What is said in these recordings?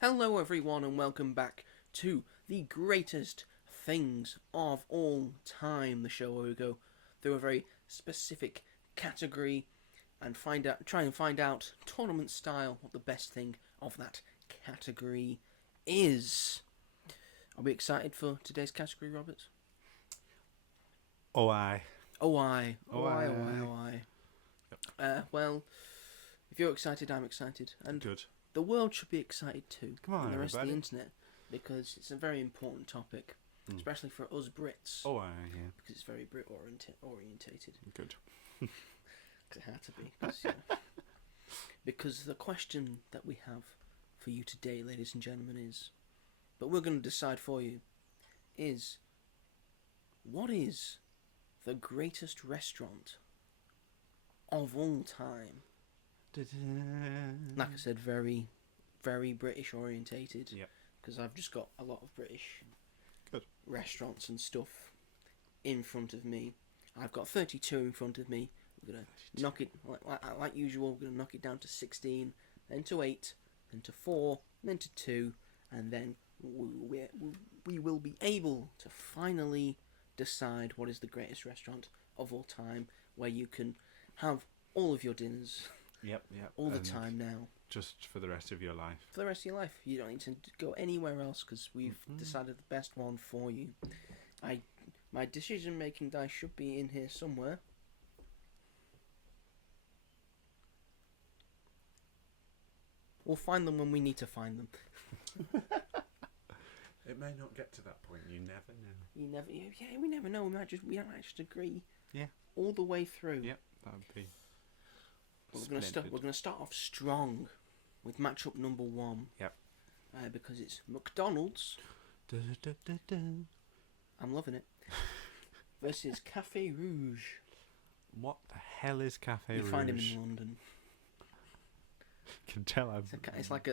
Hello, everyone, and welcome back to the greatest things of all time. The show where we go through a very specific category and try and find out tournament style what the best thing of that category is. Are we excited for today's category, Robert? Oh, I. Oh, I. Oh, Oh, I. I. Oh, I. Oh, I. Well, if you're excited, I'm excited, and Good. the world should be excited too. Come on, and the rest of the everybody. internet, because it's a very important topic, especially for us Brits, Oh, I, yeah. because it's very Brit orientated. Good. 'Cause it had to be. Because the question that we have for you today, ladies and gentlemen, is, but we're going to decide for you, is what is the greatest restaurant of all time? Like I said, very, very British orientated. Yep. Because I've just got a lot of British Good. restaurants and stuff in front of me. I've got 32 in front of me. We're gonna knock it like usual. We're gonna knock it down to 16, then to 8, then to 4, then to 2, and then we will be able to finally decide what is the greatest restaurant of all time, where you can have all of your dinners Yep. all the And time now. Just for the rest of your life. For the rest of your life. You don't need to go anywhere else because we've decided the best one for you. My decision-making dice should be in here somewhere. We'll find them when we need to find them. It may not get to that point. You never know. We never know. We might just agree. Yeah. All the way through. Yep. That would be. But we're gonna start off strong with matchup number 1. Yep. Because it's McDonald's. Da-da-da-da-da. I'm loving it. Versus Cafe Rouge. What the hell is Cafe You Rouge? find him in London. Can tell I've. It's like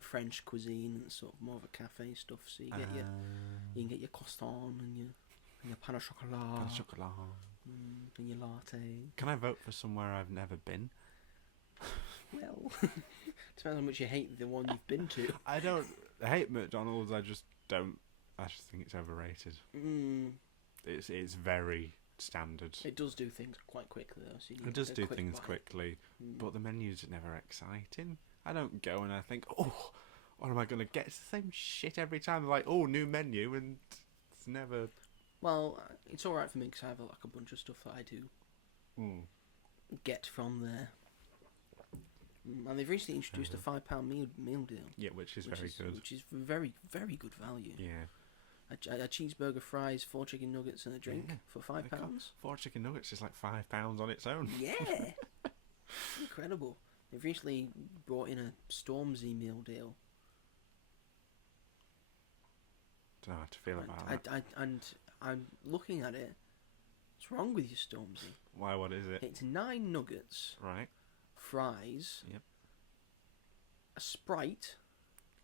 French cuisine and sort of more of a cafe stuff. So you can get your croissant and your pain au chocolat, Chocolat. and your latte. Can I vote for somewhere I've never been? Well, depends on how much you hate the one you've been to. I don't hate McDonald's. I just don't. I just think it's overrated. It's very standard. It does do things quite quickly though. So you need It does a do quick things bite. quickly, but the menus are never exciting. I don't go and I think, oh, what am I going to get? It's the same shit every time. They're like, oh, new menu, and it's never. Well, it's all right for me because I have like a bunch of stuff that I do get from there. And they've recently introduced a £5 meal deal. Yeah, which is very good. Which is very, very good value. Yeah. A cheeseburger, fries, 4 chicken nuggets, and a drink for £5. 4 chicken nuggets is like £5 on its own. Yeah, incredible. They've recently brought in a Stormzy meal deal. Don't know how to feel about that. And I'm looking at it. What's wrong with you, Stormzy? Why? What is it? It's 9 nuggets, Right. fries, Yep. a Sprite,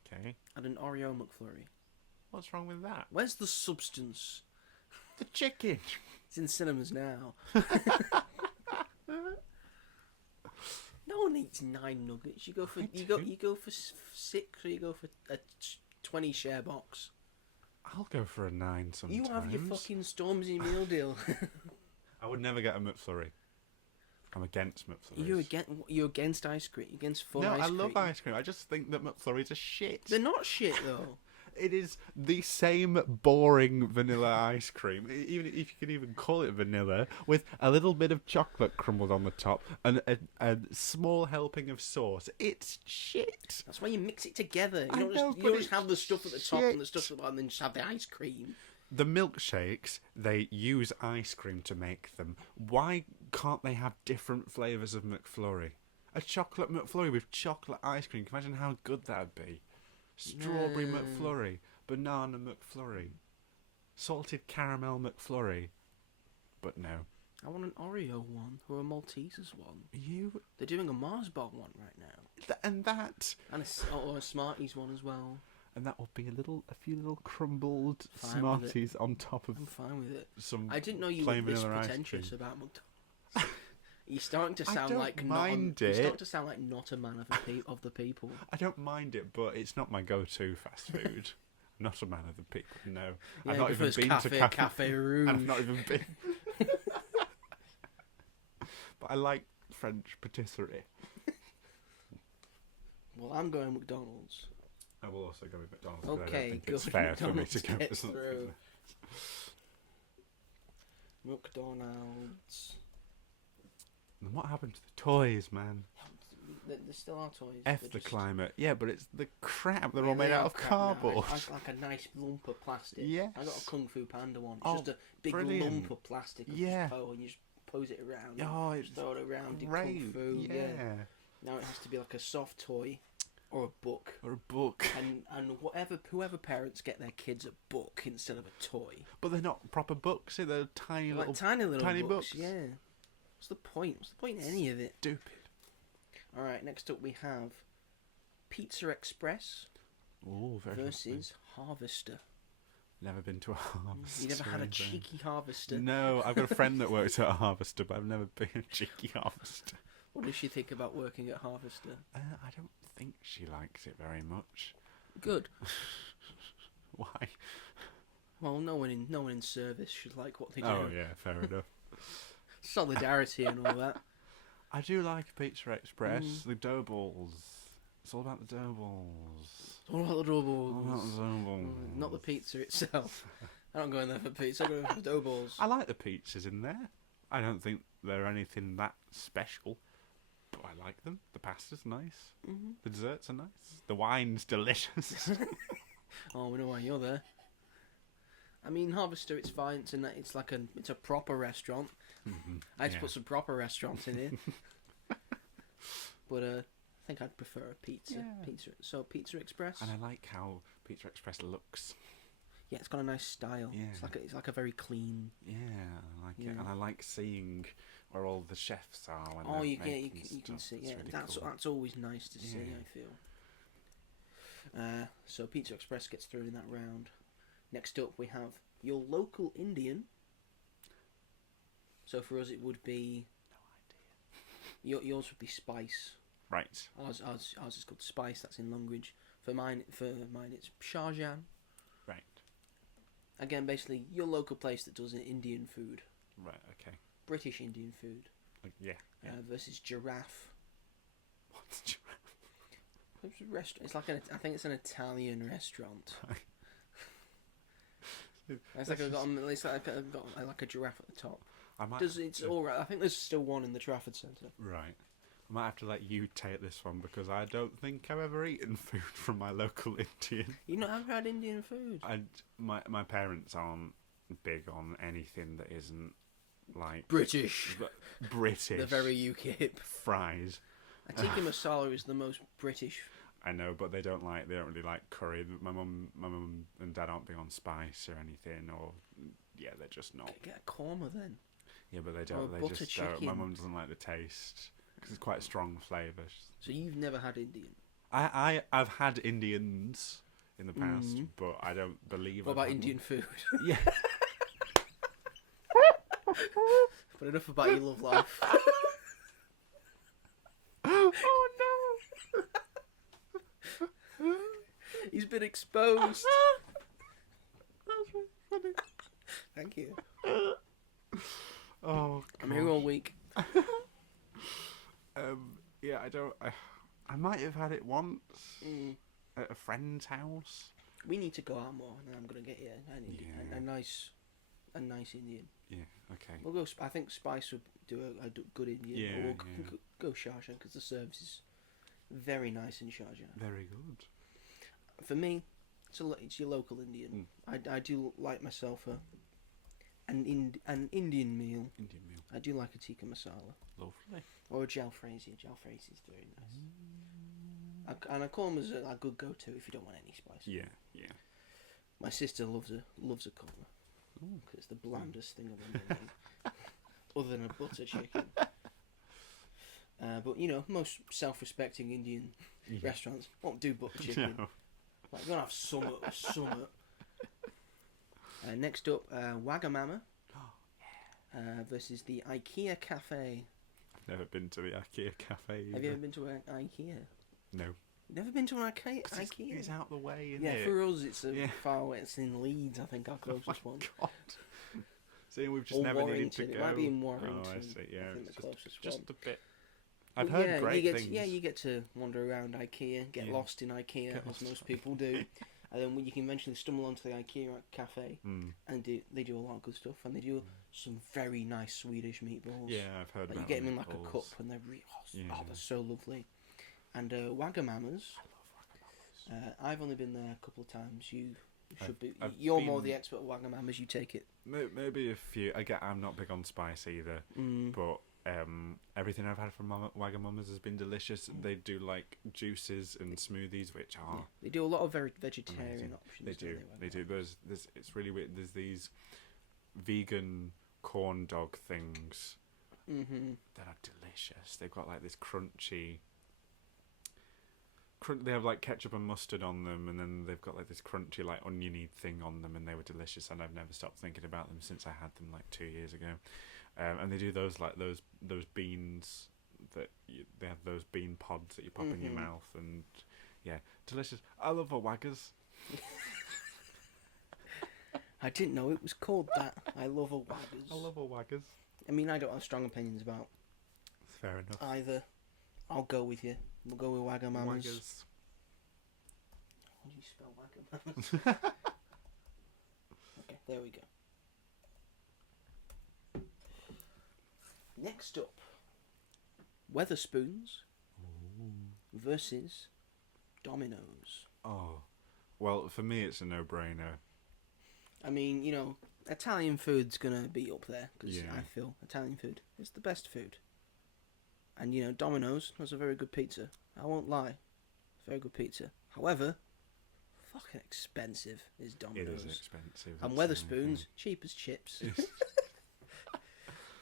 Okay. and an Oreo McFlurry. What's wrong with that? Where's the substance? The chicken. It's in cinemas now. No one eats 9 nuggets. You go for 6, or you go for a 20 share box. I'll go for a 9 sometimes. You have your fucking Stormzy meal deal. I would never get a McFlurry. I'm against McFlurries. You're against ice cream. You're against full No, ice I cream. love ice cream. I just think that McFlurries are shit. They're not shit though. It is the same boring vanilla ice cream, even if you can even call it vanilla, with a little bit of chocolate crumbled on the top and a small helping of sauce. It's shit. That's why you mix it together. I You don't know, just, you but don't just it's have the stuff at the top and the shit. stuff at the bottom, and then just have the ice cream. The milkshakes, they use ice cream to make them. Why can't they have different flavours of McFlurry? A chocolate McFlurry with chocolate ice cream. Can you imagine how good that would be? Strawberry McFlurry, banana McFlurry, salted caramel McFlurry. But no. I want an Oreo one or a Maltesers one. You They're doing a Mars bar one right now, and that or a Smarties one as well. and that will be a few little crumbled Fine with Smarties on top of I'm fine with it. some I didn't know you were plain this vanilla ice pretentious cream. about McDonald's. You're starting to I sound don't like mind You're it. starting to sound like not a man of the people. I don't mind it, but it's not my go-to fast food. I'm not a man of the people. No, Yeah, I've not even first been to Cafe Rouge. I've not even been. But I like French patisserie. Well, I'm going McDonald's. I will also go with McDonald's. But I Okay, don't think good. it's fair for me to go Get for something. through. McDonald's. And what happened to the toys, man? There still are toys. F They're the just- climate. Yeah, but it's the crap. They're Yeah, all made they out are of crap now. cardboard. It's like a nice lump of plastic. Yes. I got a Kung Fu Panda one. It's Oh, just a big brilliant. lump of plastic. With Yeah. and you just pose it around. Oh, and it's throw it around in Kung great. Fu. Yeah. Now it has to be like a soft toy or a book. Or a book. And whoever parents get their kids a book instead of a toy. But they're not proper books. They're tiny Like little tiny little tiny books. books. Yeah. What's the point? What's the point in any of it? Stupid. Alright, next up we have Pizza Express Oh, very versus Harvester. Never been to a harvester. You never had a either. cheeky Harvester? No, I've got a friend that works at a harvester, but I've never been a cheeky harvester. What does she think about working at Harvester? I don't think she likes it very much. Good. Why? Well, no one in service should like what they do. Oh yeah, fair enough. Solidarity and all that. I do like Pizza Express. Mm. The dough balls. It's all about the dough balls. All about the dough balls. All about the dough balls. Not the pizza itself. I'm not going there for pizza. I'm going for dough balls. I like the pizzas in there. I don't think they're anything that special, but I like them. The pasta's nice. Mm-hmm. The desserts are nice. The wine's delicious. Oh, we know why you're there. I mean, Harvester, it's fine. It's like it's a proper restaurant. I just Yeah. put some proper restaurants in here. But I think I'd prefer a pizza. Yeah. So Pizza Express. And I like how Pizza Express looks. Yeah, it's got a nice style. Yeah. It's like a very clean. Yeah, I like it. Yeah. And I like seeing where all the chefs are when Oh, they're you making can stuff. see. It's Yeah, really that's cool. that's always nice to see. Yeah. I feel. So Pizza Express gets through in that round. Next up, we have your local Indian. So for us, it would be. Yours would be Spice. Right. Ours is called Spice. That's in Longridge. For mine, it's Shah Jahan. Right. Again, basically your local place that does an Indian food, Right, okay. British Indian food, Like, yeah. Yeah. versus Giraffe. What's giraffe? It's a restaurant. It's like I think it's an Italian restaurant. It's like I've got like a giraffe at the top. I might It's all right. I think there's still one in the Trafford Centre. Right. I might have to let you take this one because I don't think I've ever eaten food from my local Indian. You not ever had Indian food? My parents aren't big on anything that isn't like British. British. They're very UKIP. fries. A tikka masala is the most British. I know, but they don't really like curry. My mum and dad aren't big on spice or anything, or yeah, they're just not. Get a korma then. Yeah, but they Or don't. a They butter just don't. My chicken. mum doesn't like the taste because it's quite a strong flavour. So you've never had Indian. I've had Indians in the past, Mhm. but I don't believe. What I've about had Indian food? one. Yeah. But enough about your love life. Oh no! He's been exposed. That's really funny. Thank you. Oh, I'm here all week. yeah, I don't. I might have had it once Mm. at a friend's house. We need to go out more, and I'm gonna get you Yeah. a nice Indian. Yeah. Okay. We'll go. I think Spice would do a good Indian. Yeah, Or we'll yeah. go Shah Jahan because the service is very nice in Shah Jahan. Very good. For me, it's your local Indian. I do like myself an Indian meal. Indian meal. I do like a tikka masala Lovely. or a jalfrezi. A jalfrezi is very nice. And a korma is a good go-to if you don't want any spice. Yeah. Yeah. My sister loves a korma Ooh. because it's the blandest thing I've ever made, other than a butter chicken. But you know, most self-respecting Indian Yeah. restaurants won't do butter chicken. No. Like, you're gonna have summer. Next up, Wagamama versus the IKEA Cafe. never been to the IKEA cafe. Have you ever been to an IKEA? No. Never been to an IKEA? It's out the way, isn't Yeah, it? for us it's far away. It's in Leeds, I think, our closest one. God. See, we've just Or never needed to Warrington. go. It might be in Warrington. Oh, I see. Yeah, I think it's the closest just one. a bit. I've But heard great things. you get to wander around IKEA, get lost in IKEA, Get as lost. most people do. And then when you can eventually stumble onto the IKEA cafe, Mm. and they do a lot of good stuff, and they do some very nice Swedish meatballs. Yeah, I've heard Like, about you get them in like a meatballs. cup, and they're they're so lovely. And Wagamamas. I've only been there a couple of times. You should be. You're more the expert at Wagamamas. You take it. Maybe a few. I'm not big on spice either, but everything I've had from Wagamama's has been delicious. They do like juices and smoothies, which are They do a lot of very vegetarian amazing. options. They do. don't They do. There's it's really weird. There's these vegan corn dog things that are delicious. They've got like this crunchy. They have like ketchup and mustard on them, and then they've got like this crunchy like oniony thing on them, and they were delicious. And I've never stopped thinking about them since I had them like 2 years ago. And they do those like those beans that they have those bean pods that you pop in your mouth, and yeah, delicious. I love a Waggers. I didn't know it was called that. I love a Waggers. I love a Waggers. I mean, I don't have strong opinions about Fair enough. either. I'll go with you. We'll go with Wagamamas. Waggers. How do you spell Wagamamas? Okay, there we go. Next up, Weatherspoons versus Domino's. Oh, well, for me it's a no-brainer. I mean, you know, Italian food's gonna be up there because Yeah. I feel Italian food is the best food. And you know, Domino's has a very good pizza. I won't lie, very good pizza. However, fucking expensive is Domino's. It is expensive. And that's the only Weatherspoons, cheap as chips.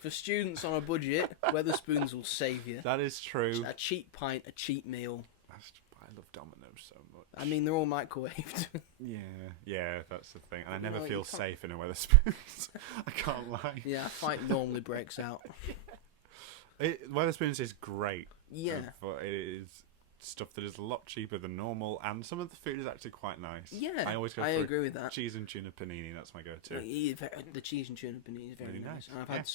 For students on a budget, Weatherspoons will save you. That is true. A cheap pint, a cheap meal. I love Domino's so much. I mean, they're all microwaved. Yeah, that's the thing. And I You never know, feel you can't- safe in a Weatherspoons. I can't lie. Yeah, a fight normally breaks out. Weatherspoons is great. Yeah. But it is stuff that is a lot cheaper than normal, and some of the food is actually quite nice. Yeah, I always go I for agree with that. cheese and tuna panini. That's my go-to. The cheese and tuna panini is very Really nice. nice, And I've had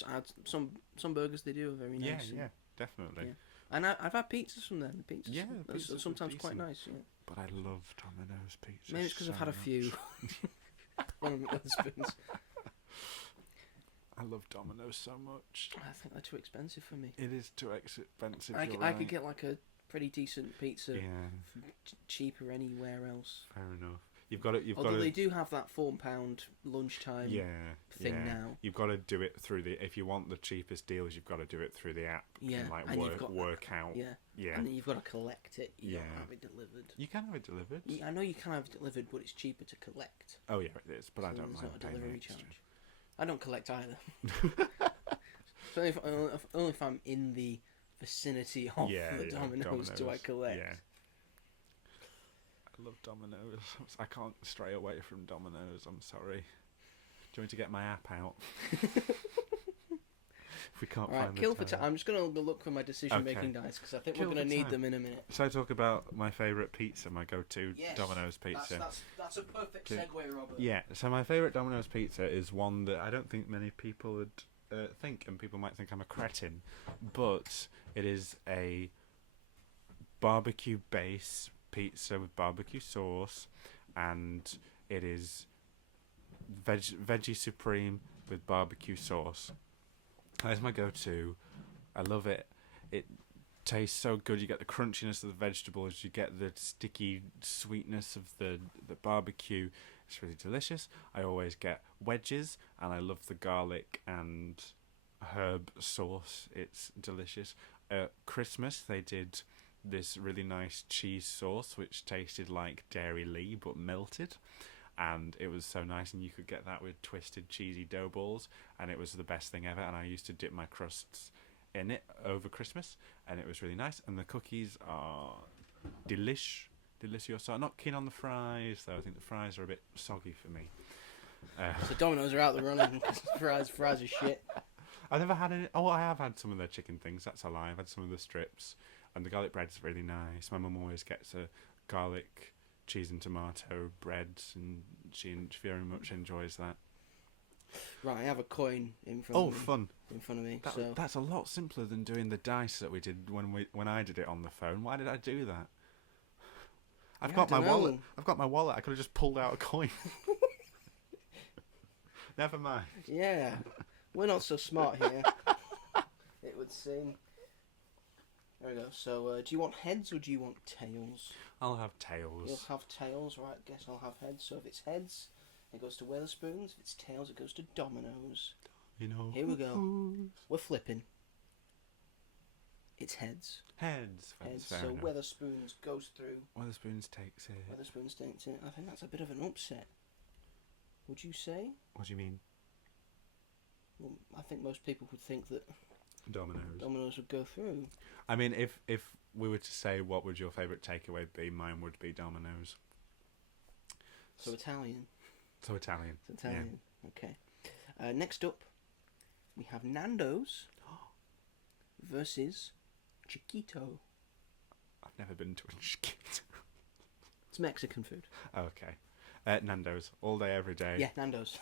some burgers they do are very Yeah, nice. yeah, definitely. Yeah. And I've had pizzas from them. The pizzas, Yeah, are pizzas are sometimes quite decent. nice. Yeah. But I love Domino's pizza. Maybe it's because I've so had a much. few. One of the spoons. I love Domino's so much. I think they're too expensive for me. It is too expensive. I you're could right. get like a pretty decent pizza Yeah, cheaper anywhere else. fair enough. You've got to. Although they do have that £4 lunchtime Yeah. thing yeah. now. You've got to do it through the. If you want the cheapest deals, you've got to do it through the app. Yeah, And like and you've got work out. Yeah. Yeah. And then you've got to collect it. You Yeah. don't have it delivered. You can have it delivered. I know you can have it delivered, but it's cheaper to collect. Oh yeah, it is. But I So don't there's mind not a paying the delivery extra. charge. I don't collect either. So only if I'm in the vicinity of the Domino's do I collect. Yeah. I love Domino's. I can't stray away from Domino's. I'm sorry. Do you want me to get my app out? If we can't Right, find kill the for time. time. I'm just going to look for my decision-making dice because I think Kill we're going for to need time. them in a minute. So I talk about my favourite pizza, my go-to Yes, Domino's pizza. That's a perfect Okay. segue, Robert. Yeah, so my favourite Domino's pizza is one that I don't think many people would think, and people might think I'm a cretin, but it is a barbecue base pizza with barbecue sauce, and it is veggie supreme with barbecue sauce. That's my go-to. I love it. It tastes so good. You get the crunchiness of the vegetables. You get the sticky sweetness of the barbecue. It's really delicious. I always get wedges, and I love the garlic and herb sauce. It's delicious. Christmas, they did this really nice cheese sauce, which tasted like Dairy Lee, but melted. And it was so nice, and you could get that with twisted cheesy dough balls, and it was the best thing ever. And I used to dip my crusts in it over Christmas, and it was really nice. And the cookies are delicious. I'm not keen on the fries, though. I think the fries are a bit soggy for me. So Domino's are out the running because fries are shit. I've never had any. Oh, I have had some of their chicken things. That's a lie. I've had some of the strips, and the garlic bread's really nice. My mum always gets a garlic cheese and tomato bread, and she very much enjoys that. Right, I have a coin in front. Oh, of me, fun! in front of me. So That's a lot simpler than doing the dice that we did when I did it on the phone. Why did I do that? I've Yeah, got I my don't wallet. know. I've got my wallet. I could have just pulled out a coin. Never mind. yeah, we're not so smart here. It would seem. There we go. So, do you want heads or do you want tails? I'll have tails. You'll have tails, right? Guess I'll have heads. So if it's heads, it goes to Weatherspoons. If it's tails, it goes to Domino's. You know. Here we go. We're flipping. It's heads. Heads. Heads. Fair So enough. Weatherspoons goes through. Weatherspoons takes it. Weatherspoons takes it. I think that's a bit of an upset. Would you say? What do you mean? Well, I think most people would think that Dominoes. Domino's would go through. I mean, if we were to say what would your favourite takeaway be, mine would be Domino's. So Italian. So Italian. It's Italian. Okay. Next up, we have Nando's versus Chiquito. I've never been to a Chiquito. It's Mexican food. Okay. Nando's. All day, every day. Yeah, Nando's.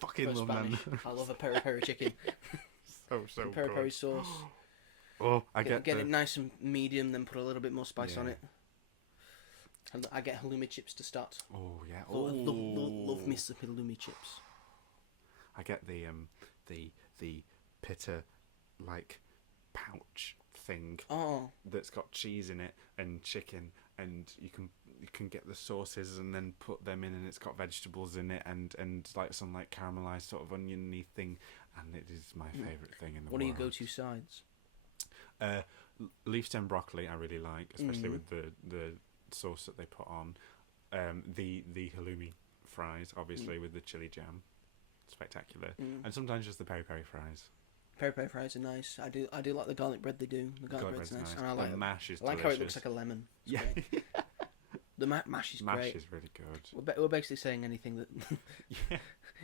Fucking For love Spanish. Nando's. I love a peri peri chicken. So Peri peri good. sauce. Oh, I Get get the... it nice and medium, then put a little bit more spice on Yeah. it. And I get halloumi chips to start. Oh, yeah. Love me some halloumi chips. I get the pita, like, pouch thing Oh, that's got cheese in it and chicken, and you can get the sauces and then put them in, and it's got vegetables in it and like some like caramelized sort of oniony thing, and it is my favourite thing in the what are world. your go-to sides? Leaf stem broccoli I really like, especially Mhm. with the sauce that they put on. The halloumi fries, obviously, with the chili jam, spectacular, and sometimes just the peri peri fries. Peri peri fries are nice. I do like the garlic bread they do. The garlic bread's nice. And I like the mash is I like delicious. how it looks like a lemon. It's Yeah. great. The mash is Mash great. is really good. We're basically saying anything that Yeah.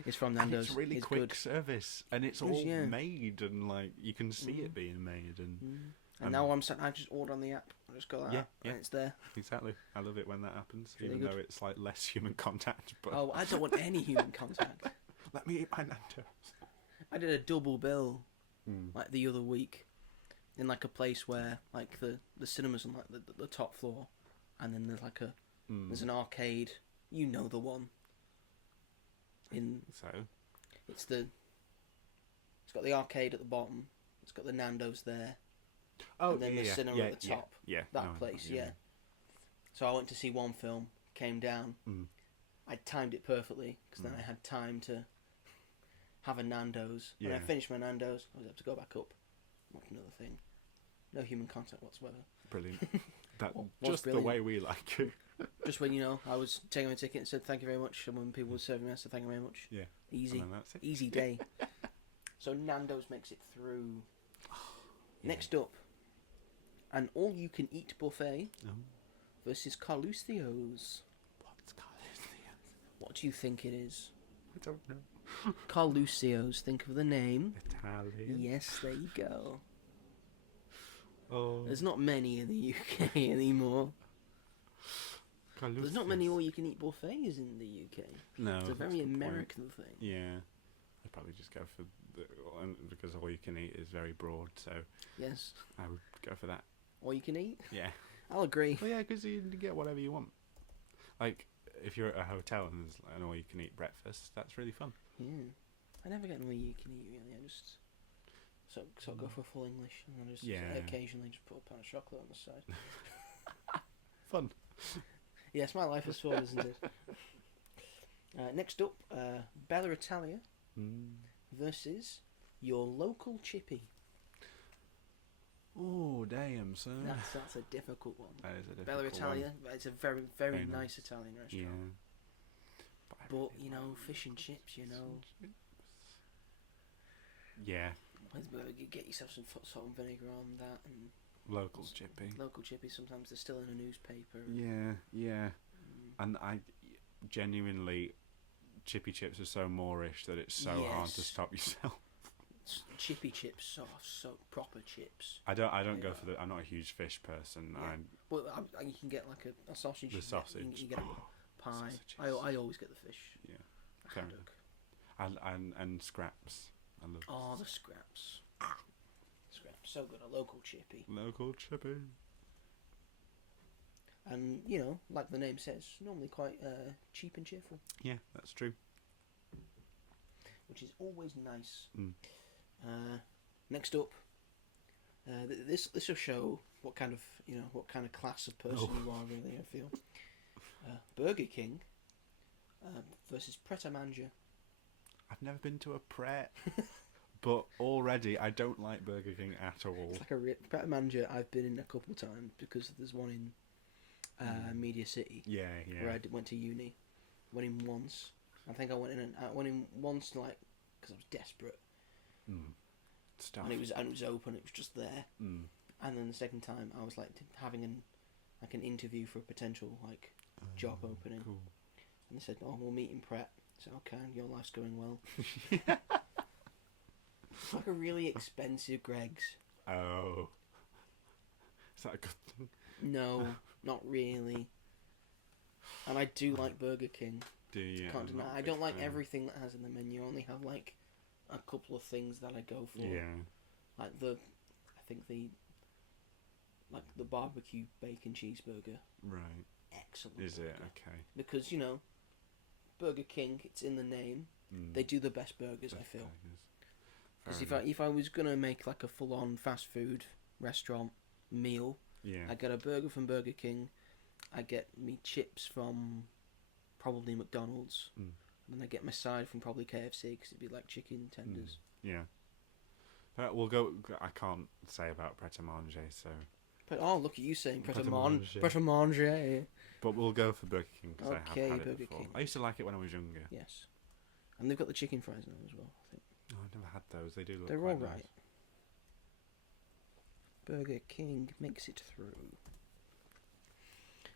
is from And Nando's it's really is quick good. service, and it's It is, all yeah. made, and like you can see it being made, and And now I just order on the app. I just go like Yeah, that, yeah. and it's there. exactly. I love it when that happens, Really even good. though it's like less human contact. But Oh, I don't want any human contact. let me eat my Nando's. I did a double bill Mm. like the other week in like a place where like the cinema's on like the top floor, and then there's like there's an arcade. You know the one. So It's got the arcade at the bottom. It's got the Nando's there. And then the cinema at the top. Yeah, That no, place, yeah. yeah. So I went to see one film, came down. I timed it perfectly because then I had time to have a Nando's. When I Yeah. finished my Nando's, I was able to go back up, watch another thing. No human contact whatsoever. Brilliant. That Was just brilliant. the way we like it. Just when I was taking my ticket and said thank you very much, and when people were serving me, I said thank you very much. Yeah. Easy, And then that's it. easy day. So Nando's makes it through. Next up, an all-you-can-eat buffet versus Carluccio's. What's What do you think it is? I don't know. Carluccio's. Think of the name. Italian. Yes, there you go. Oh. There's not many in the UK anymore. There's not many all-you-can-eat buffets in the UK. No. It's a that's very the point. American thing. Yeah. I'd probably just go for because all you can eat is very broad, so Yes. I would go for that. All-you-can-eat? Yeah. I'll agree. Well, yeah, because you get whatever you want. Like, if you're at a hotel and there's an all-you-can-eat breakfast, that's really fun. Yeah. I never get an all-you-can-eat, really. I just sort of go for full English, and I just occasionally just put a pound of chocolate on the side. Fun. Yes, my life is full, isn't it? Next up, Bella Italia versus your local chippy. Oh, damn, son. That's a difficult one. That is a difficult Bella Italia, it's a very, very Very nice nice. Italian Yeah. restaurant. I But, really you know, like fish and chips, you know. Yeah. Get yourself some salt and vinegar on that, and Local chippy. local chippies, sometimes they're still in a newspaper. Yeah, yeah. And I genuinely, chippy chips are so Moorish that it's so hard to Yes. stop yourself. chippy chips, so proper chips. I don't go Yeah. for the. I'm not a huge fish person. Yeah. Well, you can get like a sausage. The sausage. You get a pie. Sausages. I always get the fish. Yeah. A Fair haddock. and scraps. I love Oh, the scraps. Scraps, so good. A local chippy. local chippy. And, you know, like the name says, normally quite cheap and cheerful, Yeah, that's true. which is always nice. Mm. Next up, this will show what kind of class of person you are. Really, I feel. Burger King versus Pret a Manger. I've never been to a Pret, but already I don't like Burger King at all. It's like Pret a Manger. I've been in a couple times because there's one in Media City Yeah, where yeah. I went to uni. Went in once. I think I went in once like because I was desperate, Stuff. and it was open. It was just there. Mm. And then the second time, I was like having an interview for a potential like job opening, Cool. and they said, "Oh, we'll meet in Pret." So okay, your life's going well. It's like a really expensive Greg's. Oh. Is that a good thing? No, not really. And I do like Burger King. Do you? Can't I'm deny. not a I big don't like fan. everything that has in the menu. I only have like a couple of things that I go for. Yeah. Like I think the barbecue bacon cheeseburger. Right. Excellent. Is it? burger. Okay. Because, you know, Burger King, it's in the name. Mm. They do the best burgers, I Best feel. burgers. Because Fair enough. if I was gonna make like a full-on fast food restaurant meal, Yeah. I get a burger from Burger King, I get me chips from probably McDonald's, Mm. and then I get my side from probably KFC because it'd be like chicken tenders. Yeah. We'll go. I can't say about Pret a Manger, so. But oh, look at you saying Pret a Pret-a-Manger. Manger. Pret-a-Manger. But we'll go for Burger King because I Okay, have had it Burger before. King. I used to like it when I was younger. Yes, and they've got the chicken fries now as well. I think Oh, I've never had those. They do look they're quite all nice. right. Burger King makes it through.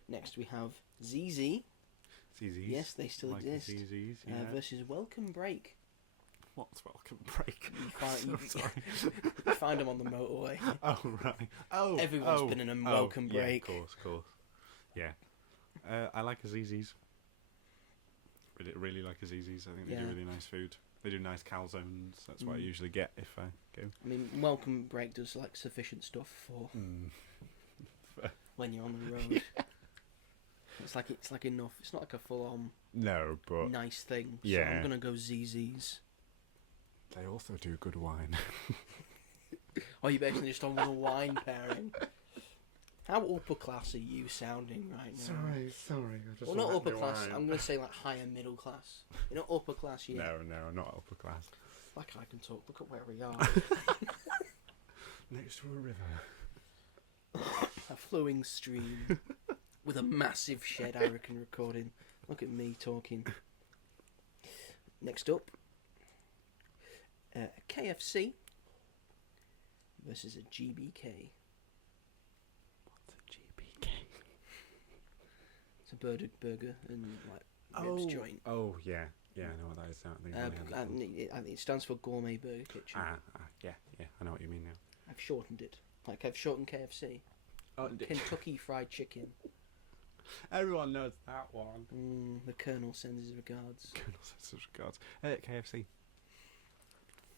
Next we have ZZ. ZZ's. Yes, they still like exist. ZZ's, yeah. Versus Welcome Break. What's Welcome Break? You find, So sorry. you find them on the motorway. Oh, right. Oh, Everyone's been in a Welcome Break. Yeah, of course. Yeah. I like a ZZ's. Really like a ZZ's. I think they do Yeah. really nice food. They do nice calzones. That's what I Mm. usually get if I go. I mean, Welcome Break does like sufficient stuff for when you're on the road. It's like enough. It's not like a full on No, but nice thing. So yeah. I'm gonna go ZZ's. they also do good wine. Oh, you basically just on with a wine pairing. How upper class are you sounding right now? Sorry. I just Well, not like upper the class. wine. I'm gonna say like higher middle class. You know, upper class. Yeah. No, not upper class. Like I can talk. Look at where we are. Next to a river. A flowing stream with a massive shed. I reckon recording. Look at me talking. Next up, KFC versus a GBK. What's a GBK? It's a burger and like ribs joint. Oh, yeah. Yeah, I know what that is. I think I only had it once. I think it stands for Gourmet Burger Kitchen. Yeah. I know what you mean now. I've shortened it. Like I've shortened KFC. Oh, Kentucky Fried Chicken. everyone knows that one. The Colonel sends his regards. Colonel says his regards. KFC.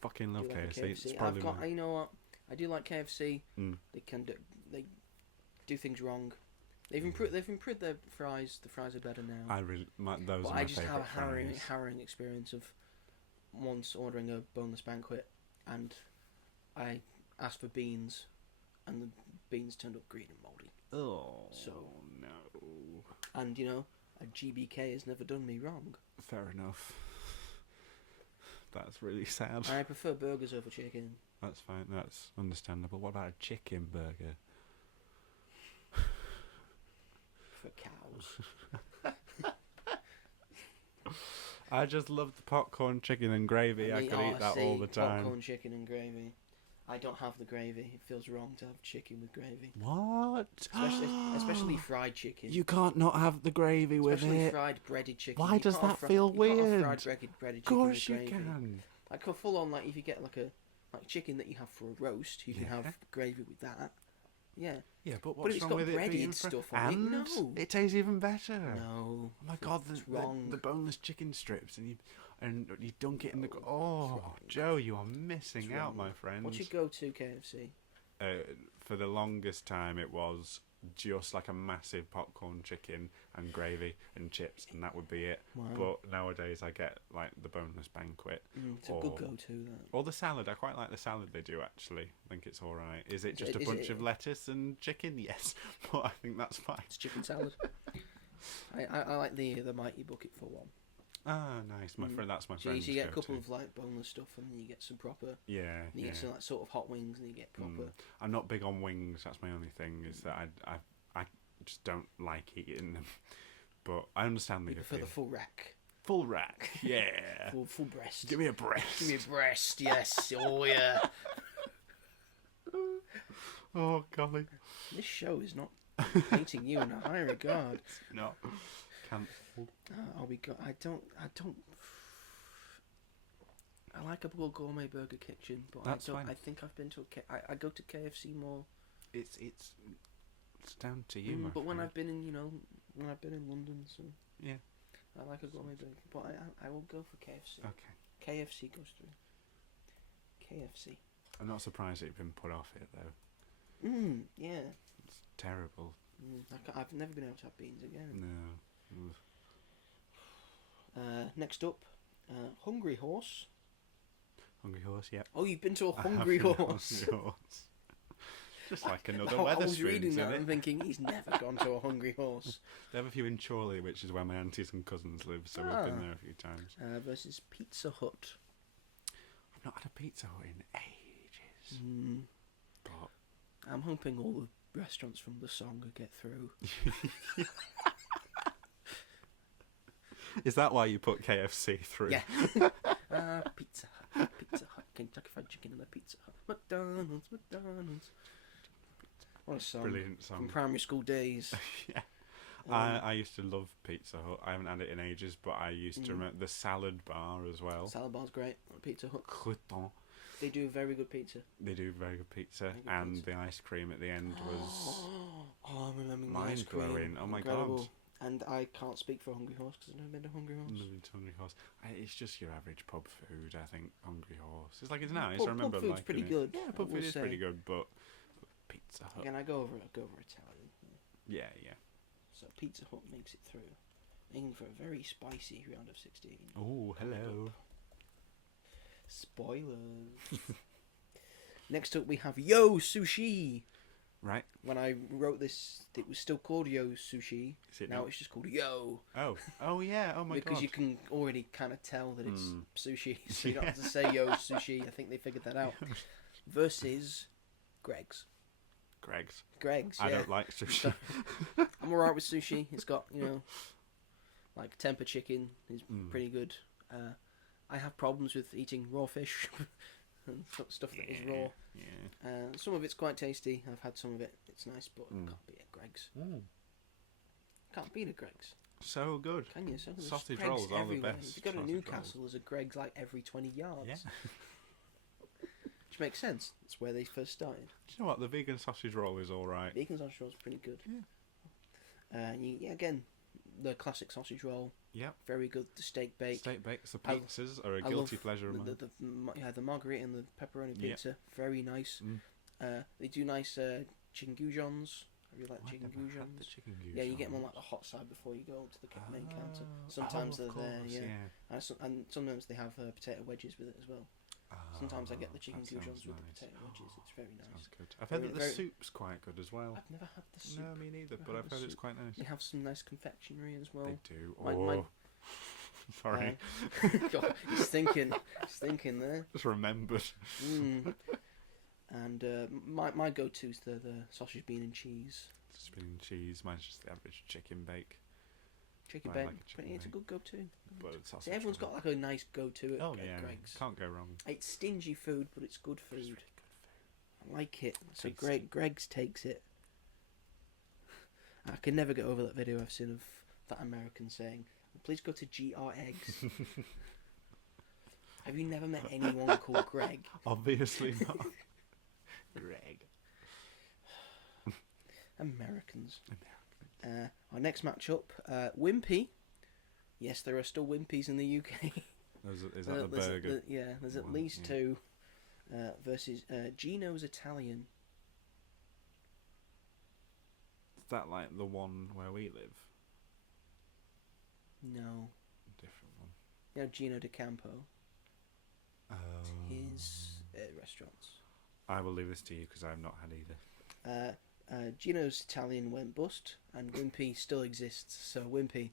Fucking love Do like a KFC. It's probably my- you know what? I do like KFC. Mm. They do things wrong. They've improved their fries. The fries are better now. Those But are my I just have favourite a fries. harrowing experience of once ordering a boneless banquet, and I asked for beans, and the beans turned up green and mouldy. Oh, So- no. And you know, a GBK has never done me wrong. Fair enough. That's really sad. I prefer burgers over chicken. That's fine. That's understandable. What about a chicken burger? For cows. I just love the popcorn chicken and gravy. I could eat that all the time. Popcorn chicken and gravy. I don't have the gravy. It feels wrong to have chicken with gravy, What? especially fried chicken. You can't not have the gravy with Especially it. fried breaded chicken. Why You does can't have that feel you can't have weird? fried breaded Of chicken course with you gravy. can. Like a full on, like if you get like like chicken that you have for a roast. You can have gravy with that. Yeah. Yeah, but But what's it's wrong got with it being breaded stuff on it. and No. it tastes even better. No. Oh my god, it's wrong. the boneless chicken strips and you dunk it in the. No, Oh, it's wrong. Joe, you are missing It's out, wrong. my friend. What's your go-to KFC? For the longest time, it was just like a massive popcorn chicken and gravy and chips, and that would be it. Wow. But nowadays, I get like the boneless banquet It's a good go-to. That. or the salad. I quite like the salad they do actually. I think it's all right. Is it just a Is bunch it- of lettuce and chicken? Yes, but I think that's fine. It's chicken salad. I like the mighty bucket for one. Ah, nice. My friend, that's my So friend's you get a couple go-to. of like boneless stuff, and then you get some proper. Yeah, You get some like sort of hot wings, and you get proper. I'm not big on wings. That's my only thing. Is that I just don't like eating them. But I understand the You prefer appeal. the full rack, Full rack. Yeah. full breast. Give me a breast. Give me a breast. Yes. Oh yeah. Oh golly. This show is not painting you in a high regard. No. Can't. I don't. I like a good gourmet burger kitchen, but That's I don't. fine. I think I've been to I go to KFC more. It's down to you, my But when friend. I've been in London, so Yeah. I like a gourmet burger. But I will go for KFC. Okay. KFC goes through. KFC. I'm not surprised that you've been put off it though. Yeah. It's terrible. I've never been able to have beans again. No. Next up, Hungry Horse. Hungry Horse. Yep. Oh, you've been to a I have Hungry been to Horse. Hungry Horse. Just like another I was Wetherspoons, reading isn't that it? and thinking he's never gone to a Hungry Horse. They have a few in Chorley, which is where my aunties and cousins live, so we've been there a few times. Versus Pizza Hut. I've not had a Pizza Hut in ages. But I'm hoping all the restaurants from the song will get through. is that why you put KFC through? Yeah. Pizza Hut, Kentucky Fried Chicken and a Pizza Hut. McDonald's. What a song. Brilliant From song. primary school days. Yeah. Um, I used to love Pizza Hut. I haven't had it in ages, but I used to remember the salad bar as well. Salad bar's great. Pizza Hut. Crouton. They do very good pizza. They do very good pizza, Very good and pizza. the ice cream at the end was Oh, I'm remembering the ice cream. mind-blowing. Oh my Incredible. god. And I can't speak for Hungry Horse because I've never been to Hungry Horse. Lovely Hungry Horse. It's just your average pub food, I think. Hungry Horse. It's like it's nice. Pub- I remember pub food's liking pretty it. good, Yeah, I pub will food is pretty say. good, but Pizza Hut. Again, I go over Italian. Yeah, yeah. So Pizza Hut makes it through. Aiming for a very spicy round of 16. Oh, hello. Spoilers. Next up, we have Yo Sushi. Right. When I wrote this, it was still called Yo Sushi. Is it Now now? it's just called Yo. Oh yeah. Oh my Because god. you can already kind of tell that it's Mm. sushi. So you don't have to say Yo Sushi. I think they figured that out. Versus Greg's. Greg's. Greg's, yeah. I don't like sushi. I'm alright with sushi. It's got, like temper chicken is pretty good. I have problems with eating raw fish and stuff that is raw. Yeah. Some of it's quite tasty. I've had some of it. It's nice, but Mm. can't beat a Greg's. Mm. Can't beat a Greg's. So good. Can you? So there's Sausage Greggs rolls are the everywhere. best If you go to sausage Newcastle, there's a Greg's like every 20 yards. Yeah. Which makes sense. That's where they first started. Do you know what? The vegan sausage roll is all right. Bacon sausage roll is pretty good. Yeah. Again, the classic sausage roll, Yep. very good. The steak bake. Steak bakes. The I- pizzas are a I guilty love pleasure of mine. the margarita and the pepperoni Yeah. pizza, very nice. They do nice chicken goujons. I really like I've chicken never had the goujons. chicken Yeah, you get them on goujons. like the hot side before you go to the main counter. Oh, Sometimes of they're there, course, yeah. And sometimes they have potato wedges with it as well. Sometimes I get the chicken that sounds goujons with the nice. potato wedges. It's very Sounds nice. good. I've heard that the Very- soup's quite good as well. I've never had the soup. No, me neither, Never but had I've the heard it's soup. quite nice. They have some nice confectionery as well. They do. My- Oh, my- sorry. God, he's thinking there. Just remembered. And my go-to's the sausage, bean and cheese. Spinning cheese. Mine's just the average chicken bake. Chicken I bake, like a chicken but it's a bake. good go-to. But it's sausage See, everyone's roll. got like a nice go-to at Oh at yeah, Greg's. can't go wrong. It's stingy food, but it's good food. It's really good I like it. So Tasty. Greg's takes it. I can never get over that video I've seen of that American saying, "Please go to GR Eggs." Have you never met anyone called Greg? Obviously not. Greg. Americans. Our next matchup, Wimpy. Yes, there are still Wimpies in the UK. Is that the burger? There's at least two. Versus Gino's Italian. Is that like the one where we live? No. Different one. You know Gino De Campo. Oh. His restaurants. I will leave this to you because I've not had either. Gino's Italian went bust, and Wimpy still exists. So Wimpy.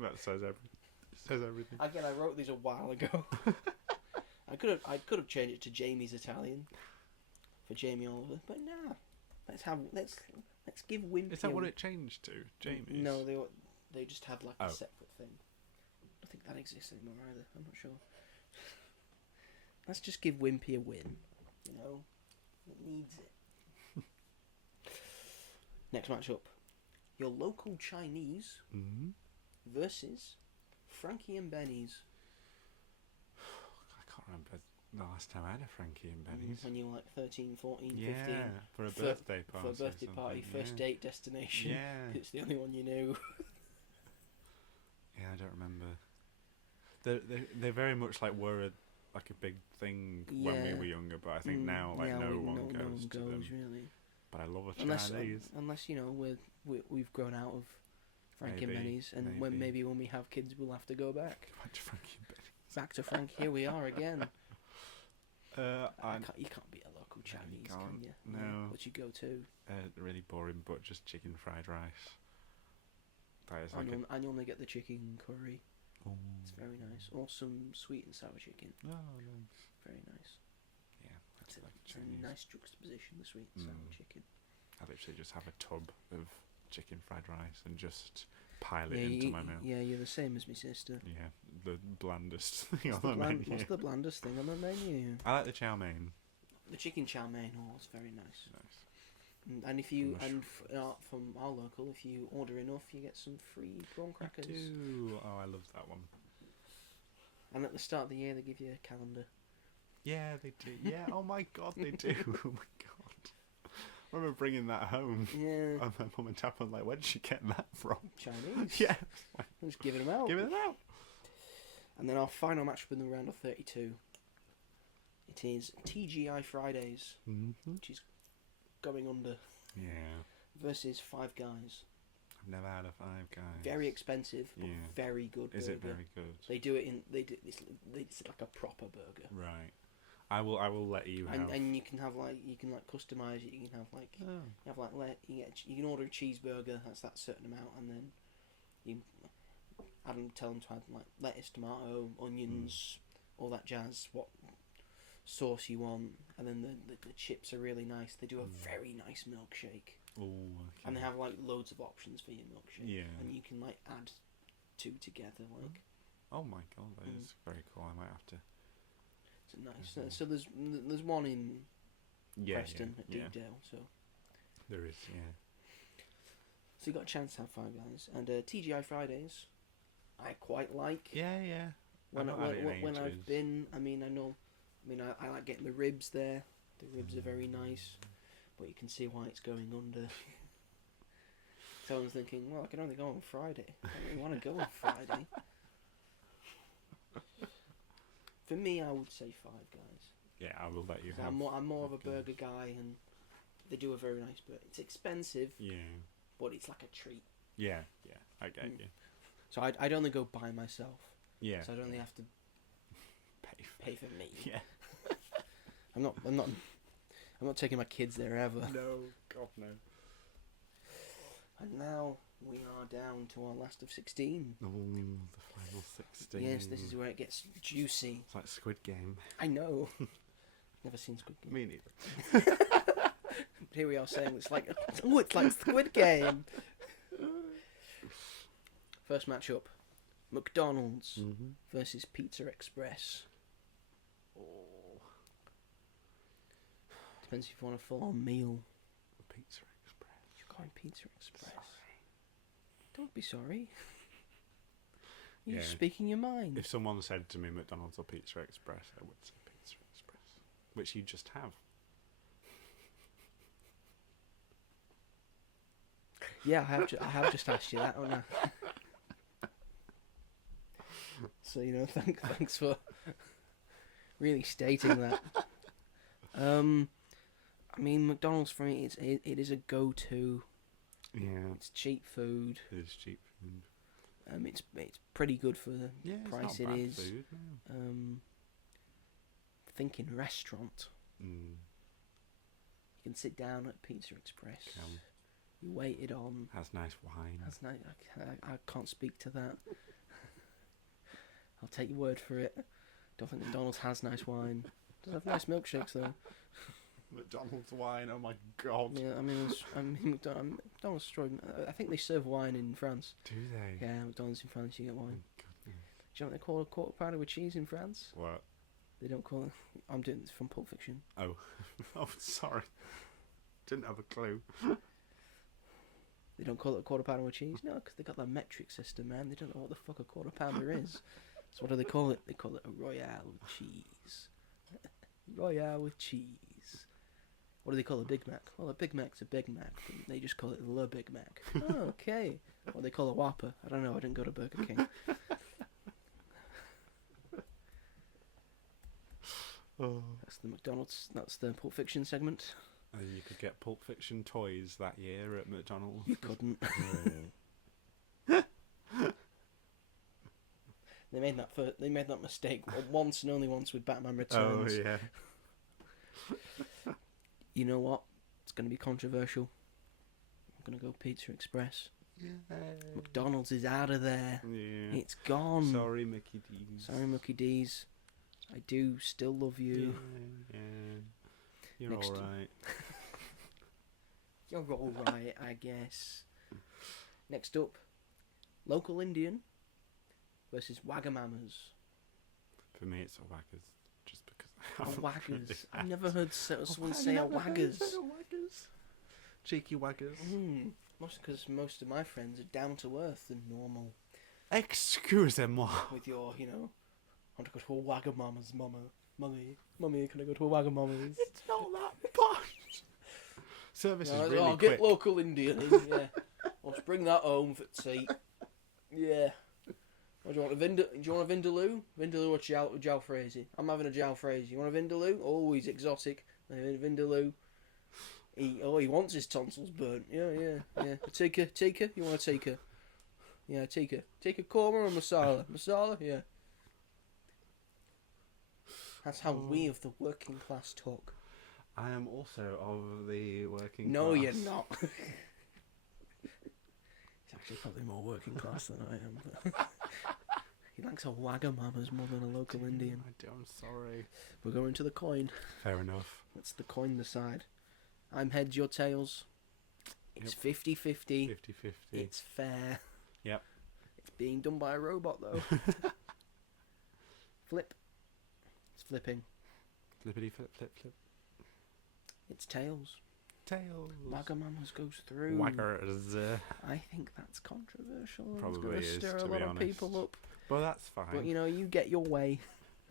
That says everything. Again, I wrote these a while ago. I could have changed it to Jamie's Italian for Jamie Oliver, but no. Let's give Wimpy. Is that what it changed to? Jamie's? No, they just had like a Oh. separate thing. I don't think that exists anymore either. I'm not sure. Let's just give Wimpy a win. You know, it needs it. Next matchup, your local Chinese versus Frankie and Benny's. I can't remember the last time I had a Frankie and Benny's. When you were like 13, 14, 15. Yeah, for a birthday party. For a birthday party, first date destination. Yeah. It's the only one you knew. Yeah, I don't remember. They very much like were a big thing when we were younger, but I think now no one goes to them. Really. But I love a Unless Chinese. we've grown out of Frankie and Benny's, and when we have kids, we'll have to go back. Back to Frankie and Benny's. Back to Frank. Here we are again. You You can't be a local Chinese, can't. can you? No. What you go to? Really boring, but just chicken fried rice. That is like And you only get the chicken curry. Oh. It's very nice. Or some sweet and sour chicken. Oh, nice. Very nice. Yeah, that's like It's Chinese. a nice juxtaposition, the sweet and sour chicken. I literally just have a tub of chicken fried rice and just pile it into my mouth. Yeah, you're the same as my sister. Yeah, the blandest thing on the menu. What's the blandest thing on the menu? I like the chow mein. The chicken chow mein. Oh, it's very nice. Nice. And if you Mushroom. from our local, if you order enough, you get some free prawn crackers. Oh, I love that one. And at the start of the year, they give you a calendar. Yeah, they do. Yeah, oh my god, they do. Oh my god. I remember bringing that home. Yeah. And my mum and dad were like, where did she get that from? Chinese. Yeah. I'm just giving them out. Giving it out. And then our final matchup in the round of 32. It is TGI Fridays, which is going under, Yeah. versus Five Guys. I've never had a Five Guys. Very expensive, but Yeah. very good Is burger. it very good? They do it in. It's like a proper burger. Right. I will let you have. And you can customize it. You can have like you can order a cheeseburger. That's that certain amount, and then you tell them to add like lettuce, tomato, onions, all that jazz. What sauce you want, and then the chips are really nice. They do a very nice milkshake. Oh, okay. And they have like loads of options for your milkshake. Yeah. And you can like add two together. Like Oh my god, that is very cool. I might have to. it's nice. So there's one in Preston at Deepdale. So There is, yeah. so you got a chance to have Five Guys and TGI Fridays. I quite like. Yeah, yeah. When I've not had it in when I've ages. been, I like getting the ribs there. The ribs are very nice, but you can see why it's going under. Someone's thinking, well, I can only go on Friday. I don't really want to go on Friday. For me, I would say Five Guys. Yeah, I will let you have. I'm more of a Five Guys. burger guy, and they do a very nice burger. It's expensive, Yeah. but it's like a treat. Yeah, yeah. I get you. So I'd only go by myself. Yeah. So I'd only have to pay for me. Yeah. I'm not taking my kids there ever. No, God no. And now we are down to our last of 16. Oh, the final 16. Yes, this is where it gets juicy. It's like Squid Game. I know. Never seen Squid Game. Me neither. Here we are saying it's like Squid Game. First matchup, McDonald's versus Pizza Express. Oh. Depends if you want a full-on meal. Pizza Express. You're going Pizza Express. Don't be sorry. You're Yeah. speaking your mind. If someone said to me McDonald's or Pizza Express, I would say Pizza Express, which you just have. Yeah, I have just asked you that, haven't I? So thanks for really stating that. I mean, McDonald's for me, it is a go-to. Yeah, It's cheap food. it is cheap food. It's pretty good for the Yeah, price it's it not bad is. food, no. Thinking restaurant. Mm, You can sit down at Pizza Express. Can. You waited on. has nice wine. That's nice. I can't speak to that. I'll take your word for it. Don't think McDonald's has nice wine. Does have nice milkshakes though. McDonald's wine, oh my god. Yeah, I mean McDonald's destroyed. I think they serve wine in France. Do they? Yeah, McDonald's in France you get Oh, wine. goodness. Do you know what they call a quarter pounder with cheese in France? What? They don't call it. I'm doing this from Pulp Fiction. Oh. Oh, sorry. Didn't have a clue. They don't call it a quarter pounder with cheese. No, because they got that metric system, man. They don't know what the fuck a quarter pounder is. So what do they call it? They call it a Royale with cheese. Royale with cheese. What do they call a Big Mac? Well, a Big Mac's a Big Mac, but they just call it the Big Mac. Oh, okay. What do they call a Whopper? I don't know. I didn't go to Burger King. Oh. That's the McDonald's. That's the Pulp Fiction segment. You could get Pulp Fiction toys that year at McDonald's. You couldn't. Oh. They made that mistake once and only once with Batman Returns. Oh, yeah. You know what? It's going to be controversial. I'm going to go Pizza Express. McDonald's is out of there. Yeah. It's gone. Sorry, Mickey D's. Sorry, Mickey D's. I do still love you. Yeah. You're Next. alright. You're all right, I guess. Next up, local Indian versus Wagamama's. For me, it's a Waggers. Just because A I haven't Waggers. really I've had- never heard someone say a Never heard Waggers. of Waggers. Cheeky Waggers. Mostly because most of my friends are down to earth and normal. Excusez-moi. With your, I want to go to a Wagamama's, Mummy, can I go to a Wagamama's? It's not that posh. Service is really I'll quick. get local Indian in, yeah. Let's bring that home for tea. Yeah. What, do you want a Vindaloo? Vindaloo or jalfrezi? I'm having a jalfrezi. You want a Vindaloo? Oh, he's exotic. Vindaloo. He wants his tonsils burnt. Yeah. A tikka? You want a tikka? Yeah, tikka. Tikka korma or masala? Masala? Yeah. That's how we of the working class talk. I am also of the working No, class. you're not. He's actually probably more working class than I am. But he likes a Wagamama's more than a local Indian. I do, I'm sorry. We're going to the coin. Fair enough. Let's the coin decide. I'm heads, your tails. It's 50-50. 50-50. It's fair. Yep. It's being done by a robot, though. Flip. It's flipping. Flippity flip flip flip. It's tails. Tails. Wagamama's goes through. Waggers. I think that's controversial. Probably it's is, going to stir to a be lot of honest. people up. Well, that's fine. But you get your way,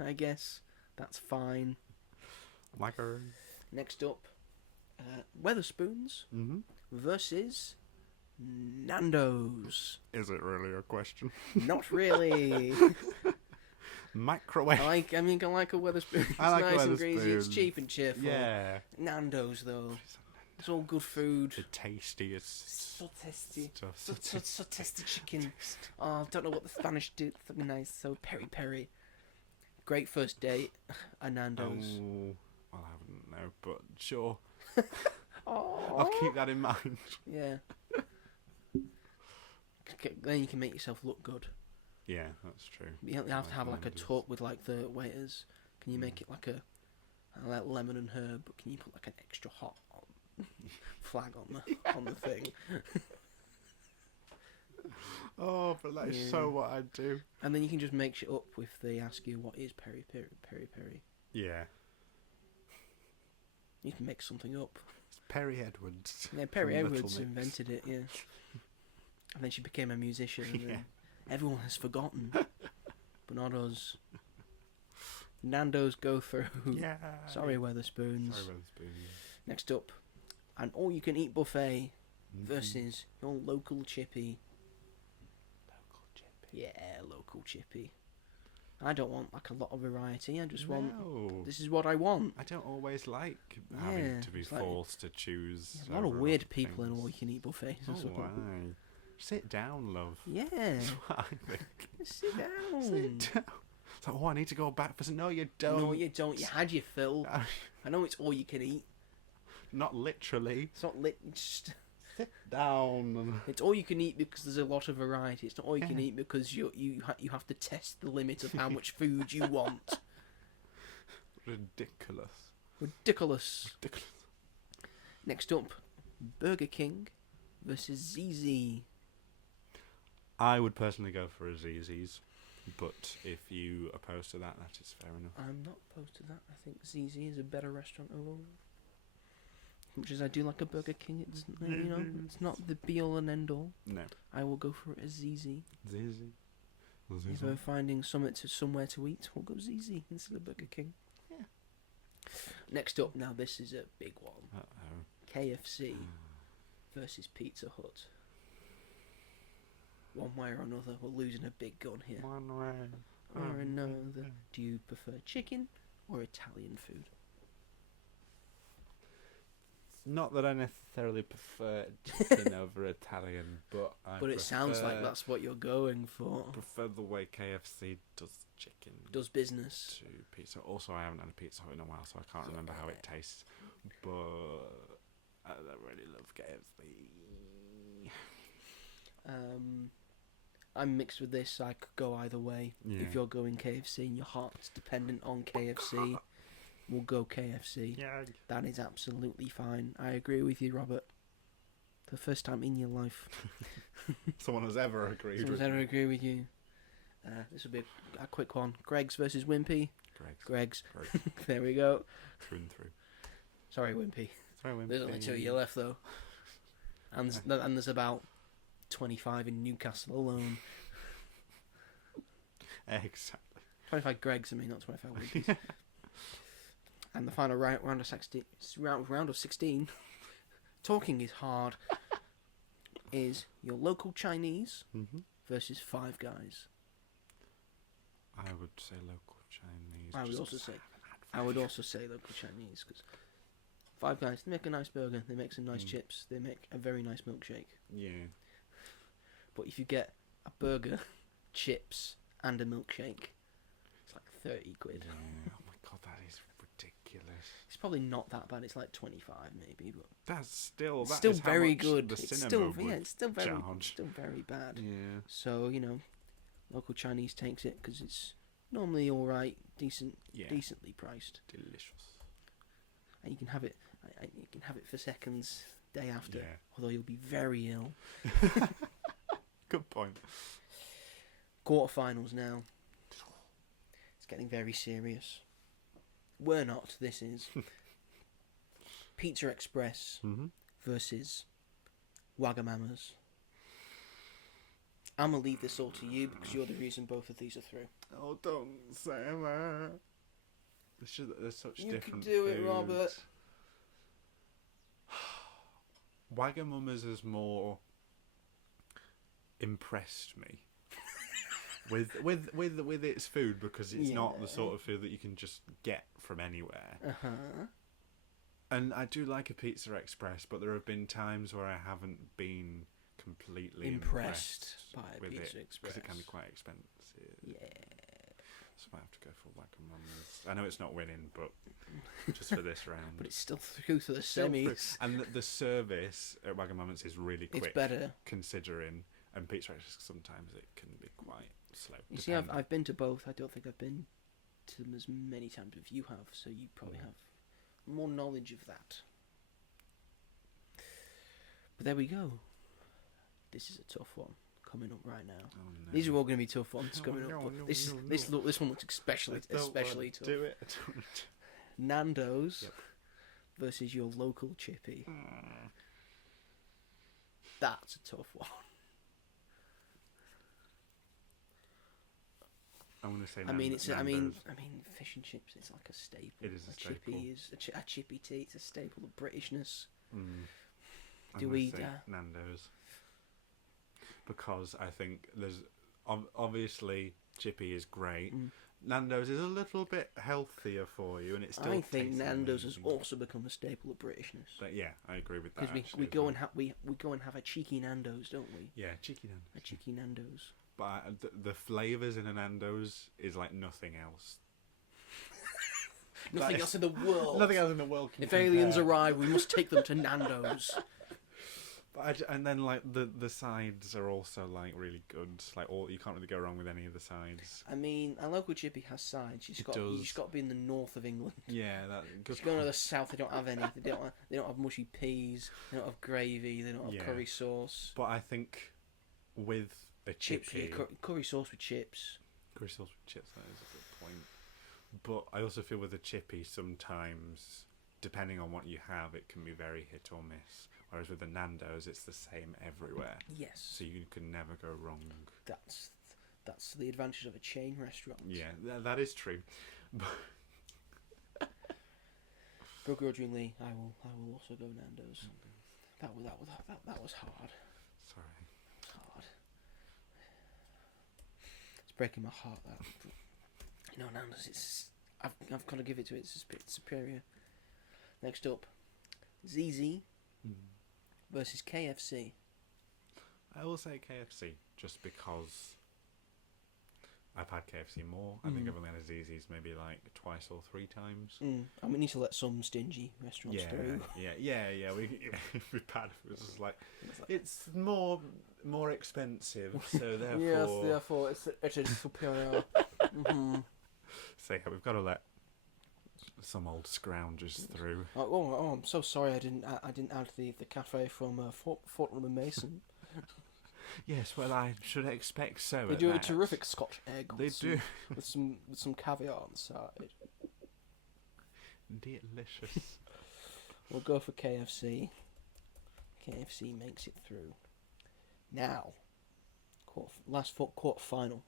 I guess. That's fine. Wagger. Next up, Weatherspoons Mm-hmm. versus Nando's. Is it really a question? Not really. Microwave. I like a Weatherspoon. It's I like a nice and greasy. It's Wetherspoon. cheap and cheerful. Yeah. Nando's though, it's all good food. The tastiest So tasty. stuff. So tasty chicken. Oh, I don't know what the Spanish do. Something nice. So peri. Great first date at Nando's. Oh, well, I wouldn't know, but sure. Oh. I'll keep that in mind. Yeah. Then you can make yourself look good. Yeah, that's true. You have to have like a Nando's. talk with like the waiters. Can you make it like a like lemon and herb? But can you put like an extra hot flag on the thing? Oh, but that is Yeah. so what I'd do. And then you can just make shit up if they ask you what is peri. Yeah. You can make something up. It's Perry Edwards. Yeah, Perry from Little Edwards Mix. invented it. Yeah. And then she became a musician. And Yeah. then Everyone has forgotten, but not us. Nando's go through. Yeah. Sorry, Weatherspoons. Sorry, Weatherspoons. Next up, an all-you-can-eat buffet Mm-hmm. versus your local chippy. Local chippy. Yeah, local chippy. I don't want like a lot of variety. I just want. No. This is what I want. I don't always like Yeah, having to be it's like- forced to choose. A lot of over weird other people in things. all-you-can-eat buffets. Oh, as well. why? Sit down, love. Yeah, That's what I think. sit down. Sit down. It's like, oh, I need to go back for some. No, you don't. No, you don't. You had your fill. I know it's all you can eat. Not literally. It's not lit. It's just. Sit down. It's all you can eat because there's a lot of variety. It's not all you can Yeah. eat because you have to test the limit of how much food you want. Ridiculous. Ridiculous. Ridiculous. Next up, Burger King versus ZZ. I would personally go for a ZZ's, but if you opposed to that, that is fair enough. I'm not opposed to that. I think ZZ is a better restaurant overall. As much as I do like a Burger King, it's it's not the be all and end all. No. I will go for a ZZ. ZZ. If we're finding somewhere to eat, we'll go ZZ instead of Burger King. Yeah. Next up, now this is a big one. Uh-oh. KFC versus Pizza Hut. One way or another, we're losing a big gun here. One way. Or another. Do you prefer chicken or Italian food? Not that I necessarily prefer chicken over Italian, but But it sounds like that's what you're going for. prefer the way KFC does chicken Does business. to pizza. Also, I haven't had a Pizza Hut in a while, so I can't remember how it tastes. But I don't really love KFC. I'm mixed with this. I could go either way. Yeah. If you're going KFC and your heart's dependent on KFC, we'll go KFC. Yeah. That is absolutely fine. I agree with you, Robert. For the first time in your life, Someone has ever agreed someone's with ever me. agree with you. This will be a quick one. Greggs versus Wimpy. Greggs. Greg, There we go. through and through. Sorry, Wimpy. Sorry, Wimpy. There's only 2 of you left, though. And there's about 25 in Newcastle alone. Exactly. 25 Greggs, I mean, not 25 Wimpys. And the final round of 16, talking is hard, is your local Chinese Mm-hmm. versus Five Guys. I would say local Chinese. I would just also 'cause say- I haven't had I would Five also say local Chinese, because Five Guys, they make a nice burger, they make some nice chips, they make a very nice milkshake. Yeah. But if you get a burger, chips, and a milkshake, it's like 30 quid. Yeah. Oh my god, that is ridiculous. It's probably not that bad, it's like 25 maybe, but That's still it's that still is how very much good. The It's cinema still, would it's still very, charge. still very bad. Yeah. So, local Chinese takes it because it's normally alright, Yeah. decently priced. Delicious. And you can have it you can have it for seconds day after, Yeah. although you'll be very ill. Good point. Quarterfinals now. It's getting very serious. We're not, this is. Pizza Express Mm-hmm. versus Wagamama's. I'm going to leave this all to you because you're the reason both of these are through. Oh, don't say that. There's such You different can do it, foods. Robert. Wagamama's has more impressed me with its food because it's not the Yeah. sort of food that you can just get from anywhere. Uh-huh. And I do like a Pizza Express, but there have been times where I haven't been completely Impressed by a with Pizza it because it can be Express. quite expensive. Yeah. So I might have to go for Wagamama's. I know it's not winning, but just for this round. But it's still through to the Still through. semis. And the service at Wagamama's is really quick. It's better. Considering, and Pizza Express sometimes it can be quite slow. You see, depending. I've been to both. I don't think I've been to them as many times as you have, so you probably have more knowledge of that. But there we go. This is a tough one coming up right now. Oh, no. These are all going to be tough ones No, coming up. no, But no, this no, this no. this one looks especially I don't especially want to tough. do it. I don't want to. Nando's Yep. versus your local chippy. Mm. That's a tough one. I'm going to say I mean, it's. I Nando's. mean, fish and chips is like a staple. It is a staple. Chippy is a chippy tea. It's a staple of Britishness. Mm. I'm Do gonna we? say Nando's? Because I think there's obviously Chippy is great. Nando's is a little bit healthier for you, and it's still. I think tastes Nando's has amazing. also become a staple of Britishness. But yeah, I agree with that. Because we as go well. and we go and have a cheeky Nando's, don't we? Yeah, cheeky Nando's. A cheeky Nando's. But the flavors in a Nando's is like nothing else. Nothing That else in the world. Nothing else in the world can If aliens compare. arrive, we must take them to Nando's. But and then like the sides are also like really good. Like you can't really go wrong with any of the sides. I mean, a local chippy has sides. You does. just got to be in the north of England. Yeah, that good. If you go to the south, they don't have any. They don't have mushy peas. They don't have gravy. They don't have Yeah. curry sauce. But I think with a Chips, chippy, curry sauce with chips. curry sauce with chips, that is a good point. But I also feel with a chippy sometimes, depending on what you have, it can be very hit or miss. Whereas with the Nando's, it's the same everywhere, Yes, so you can never go wrong. that's the advantage of a chain restaurant. Yeah, that is true. Begrudgingly, I will also go Nando's. That was hard. Sorry. It was hard. It's breaking my heart. That. No, Nando's. I've got to give it to it. It's a bit superior. Next up, ZZ versus KFC. I will say KFC just because I've had KFC more. I think I've only had Zzz's maybe like twice or three times. We need to let some stingy restaurants through. Yeah. We'd bad if it was just like it's more expensive, so therefore. Yes, therefore it is superior. So yeah, we've got to let some old scroungers through. Oh, I'm so sorry. I didn't add the cafe from Fortnum and Mason. Yes, well, I should expect so. They at do a that. terrific Scotch egg. They do. with some caviar on the side. Delicious. We'll go for KFC. KFC makes it through. Now, quarter final.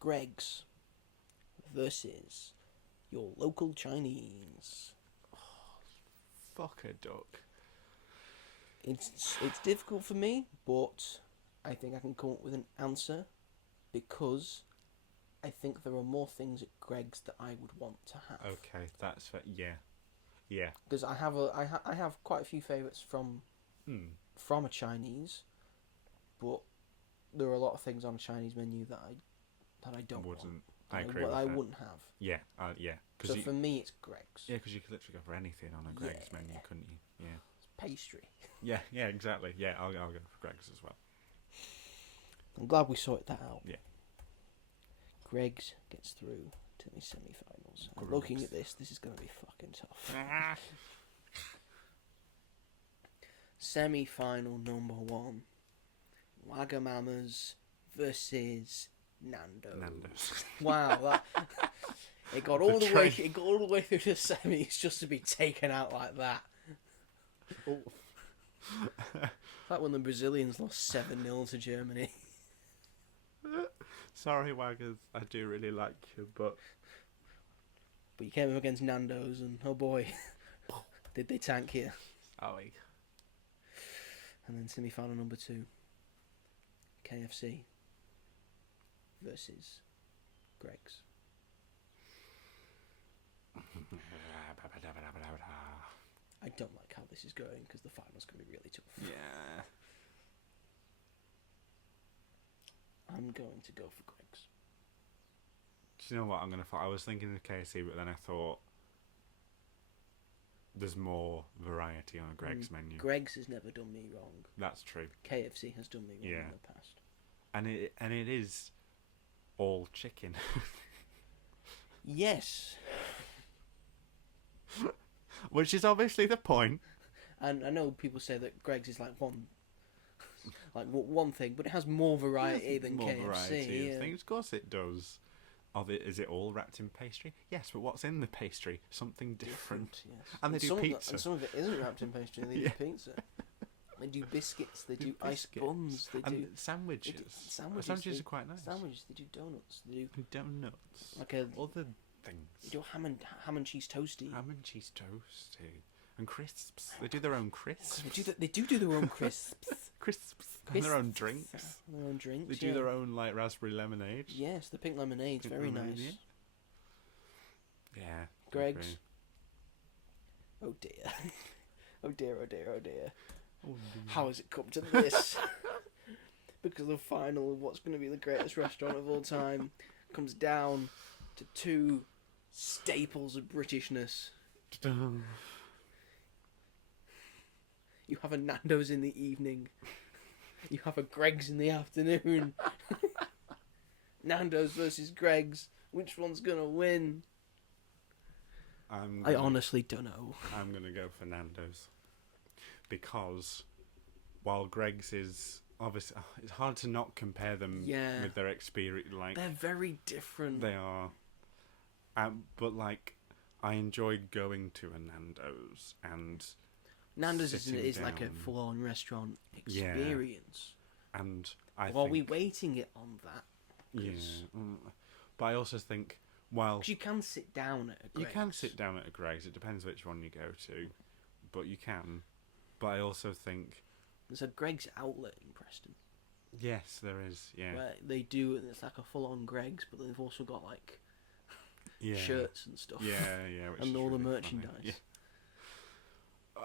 Greg's versus your local Chinese. Fuck a duck. It's difficult for me, but I think I can come up with an answer because I think there are more things at Greg's that I would want to have. Okay, that's fair. Yeah. Because I have quite a few favourites from a Chinese, but there are a lot of things on a Chinese menu that I don't want. I agree with I that. wouldn't have. Yeah. So for me, it's Greg's. Yeah, because you could literally go for anything on a Greg's Yeah. menu, couldn't you? Yeah. It's pastry. Yeah, exactly. Yeah, I'll go for Greg's as well. I'm glad we sorted that out. Yeah. Greg's gets through to the semi-finals. I'm looking at this is going to be fucking tough. Semi-final number 1. Wagamama's versus Nando's. Wow, it got all the way through the semis just to be taken out like that. Like when the Brazilians lost 7-0 to Germany. Sorry, Waggers. I do really like you, but But you came up against Nando's and oh boy, did they tank you. sorry. And then semi-final number 2. KFC versus Greg's. I don't like how this is going because the final's going to be really tough. Yeah. I'm going to go for Greg's. Do you know what I'm gonna? I was thinking of KFC, but then I thought there's more variety on a Greg's menu. Greg's has never done me wrong. That's true. KFC has done me wrong Yeah. in the past. And it is all chicken. Yes. Which is obviously the point. And I know people say that Greg's is like one thing, but it has more variety than more KFC. variety yeah. of things. Of course it does. Is it all wrapped in pastry? Yes, but what's in the pastry? Something different. Yes. And they do some pizza. And some of it isn't wrapped in pastry. They do pizza. They do biscuits. They do ice biscuits. buns. They And do sandwiches. sandwiches. Sandwiches they, are quite nice. Sandwiches. They do donuts. They do Donuts. like a Other things. they do ham and cheese toasty. Ham and cheese toasty. And crisps. They do their own crisps. They do their own crisps. Crisps. And their own drinks. Their own drinks. They do their own like raspberry lemonade. Yes, the pink lemonade's Pink very lemonade, nice. Yeah. Greg's. Oh dear. Oh dear, oh dear, oh dear. How has it come to this? Because the final of what's going to be the greatest restaurant of all time comes down to two staples of Britishness. You have a Nando's in the evening. You have a Greg's in the afternoon. Nando's versus Greg's. Which one's going to win? I honestly don't know. I'm going to go for Nando's. Because while Greg's is obviously, it's hard to not compare them with their experience. Like, they're very different. They are. But like, I enjoy going to a Nando's and Nando's is like a full-on restaurant experience. Yeah. And while we're waiting it on that. Yeah. But I also think, well, because you can sit down at a Greg's. You can sit down at a Greg's. It depends which one you go to, but you can. But I also think there's a Greg's outlet in Preston. Yes, there is. Yeah. Where they do, it's like a full-on Greg's, but they've also got like shirts and stuff. Yeah, yeah. Which and all really the merchandise. Yeah.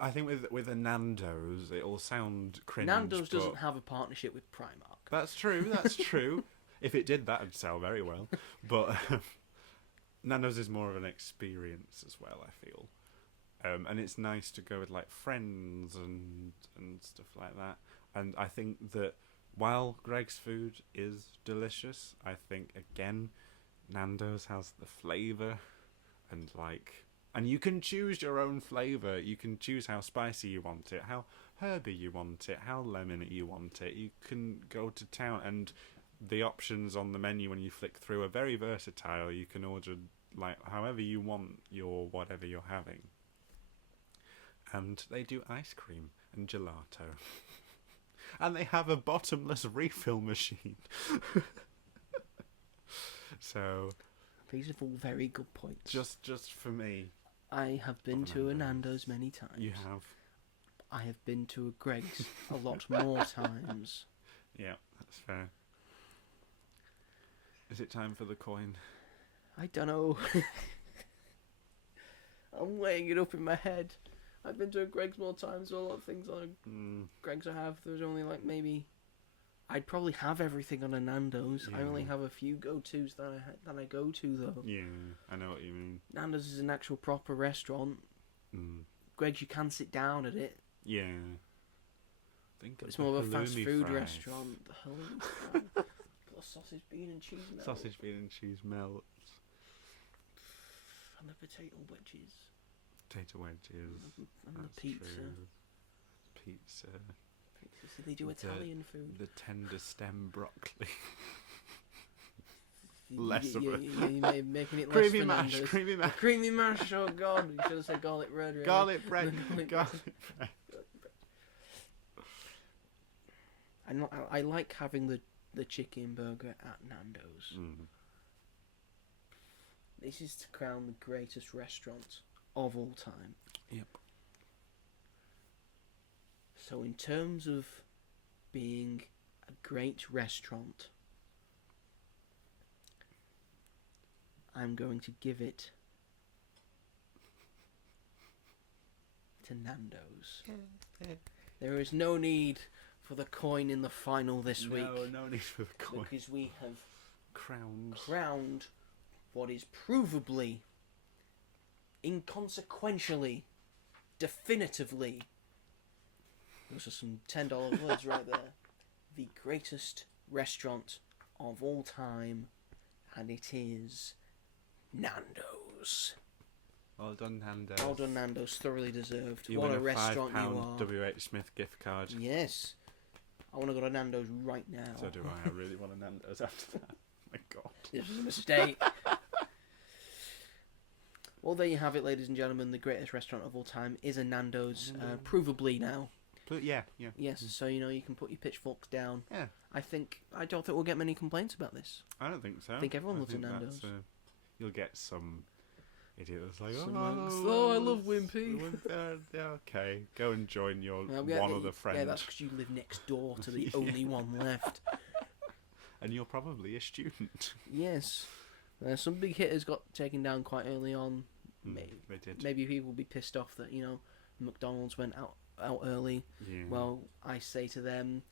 I think with a Nando's, it'll sound cringe. Nando's doesn't have a partnership with Primark. That's true. That's true. If it did, that'd sell very well. But Nando's is more of an experience as well, I feel. And it's nice to go with like friends and stuff like that. And I think that while Greg's food is delicious, I think again Nando's has the flavour and you can choose your own flavour. You can choose how spicy you want it, how herby you want it, how lemony you want it. You can go to town, and the options on the menu when you flick through are very versatile. You can order like however you want your whatever you're having. And they do ice cream and gelato. And they have a bottomless refill machine. So these are all very good points. Just for me. I have been to a Nando's many times. You have. I have been to a Greg's a lot more times. Yeah, that's fair. Is it time for the coin? I don't know. I'm weighing it up in my head. I've been to a Greg's more times, so a lot of things on Greg's I have. There's only like maybe... I'd probably have everything on a Nando's. Yeah. I only have a few go-tos that I go to, though. Yeah, I know what you mean. Nando's is an actual proper restaurant. Greg's, you can sit down at it. Yeah. But it's more of a fast food restaurant. The halloumi fries. Got sausage, bean and cheese melt. Sausage, bean and cheese melt. And the potato wedges. Potato wedges. And the pizza. True. Pizza. So they do Italian food. The tender stem broccoli. Less of it. You're making it less Creamy mash. Nando's. Creamy mash. Creamy mash. Oh God! You should have said garlic bread. Really. Garlic bread. Garlic bread. I like having the chicken burger at Nando's. This is to crown the greatest restaurant of all time. Yep. So in terms of being a great restaurant, I'm going to give it to Nando's. There is no need for the coin in the final this week. No need for the coin. Because we have crowned what is provably, inconsequentially, definitively, those are some $10 words right there, the greatest restaurant of all time, and it is Nando's. Well done, Nando's. Well done, Nando's. Thoroughly deserved. You what win a restaurant you are. W.H. Smith gift card. Yes. I want to go to Nando's right now. So do I. I really want a Nando's after that. Oh my God. This was a mistake. Well, there you have it, ladies and gentlemen. The greatest restaurant of all time is a Nando's. Provably now. Yeah. Yes, so you can put your pitchforks down. Yeah. I don't think we'll get many complaints about this. I don't think so. I think everyone loves a that's, Nando's. You'll get some idiot that's like, I love Wimpy. Yeah, okay, go and join your Yeah, one other friend. Yeah, that's because you live next door to the only one left. And you're probably a student. Yes. Some big hitters got taken down quite early on. They did. Maybe people will be pissed off that, McDonald's went out early. Yeah. Well, I say to them,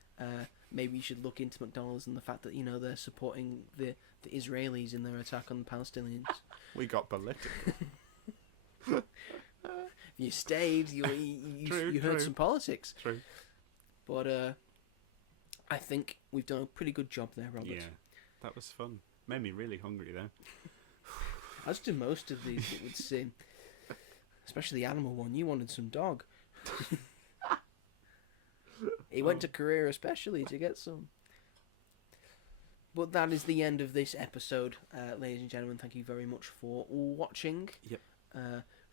maybe you should look into McDonald's and the fact that, they're supporting the Israelis in their attack on the Palestinians. We got political. If you stayed, you heard True. some politics. True. But I think we've done a pretty good job there, Robert. Yeah, that was fun. Made me really hungry though. As do most of these, it would seem. Especially the animal one. You wanted some dog. He went to Korea especially to get some. But that is the end of this episode, ladies and gentlemen. Thank you very much for watching. Yep.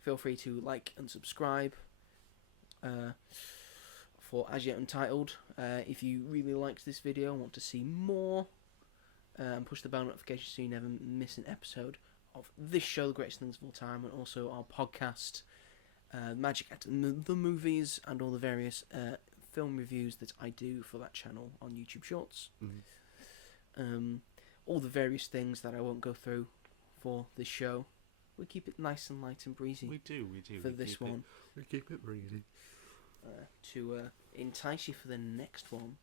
Feel free to like and subscribe for As Yet Untitled. If you really liked this video and want to see more, push the bell notification so you never miss an episode of this show, The Greatest Things of All Time, and also our podcast, Magic at the Movies, and all the various film reviews that I do for that channel on YouTube Shorts. Mm-hmm. All the various things that I won't go through for this show. We keep it nice and light and breezy. We do. For this one. We keep it breezy. To entice you for the next one,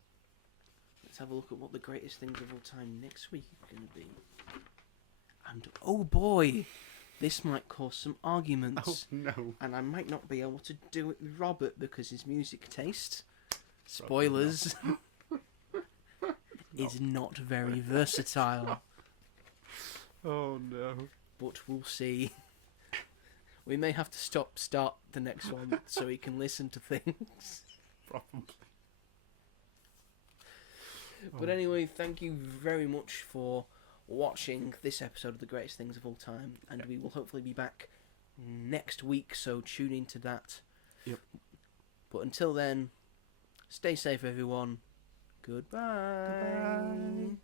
let's have a look at what the greatest things of all time next week are going to be. And oh boy, this might cause some arguments. Oh no. And I might not be able to do it with Robert because his music taste, spoilers, is not very versatile. Oh no. But we'll see. We may have to start the next one so he can listen to things. Probably. But anyway, thank you very much for watching this episode of The Greatest Things of All Time, and we will hopefully be back next week, so tune into that. Yep. But until then, stay safe everyone. Goodbye. Goodbye.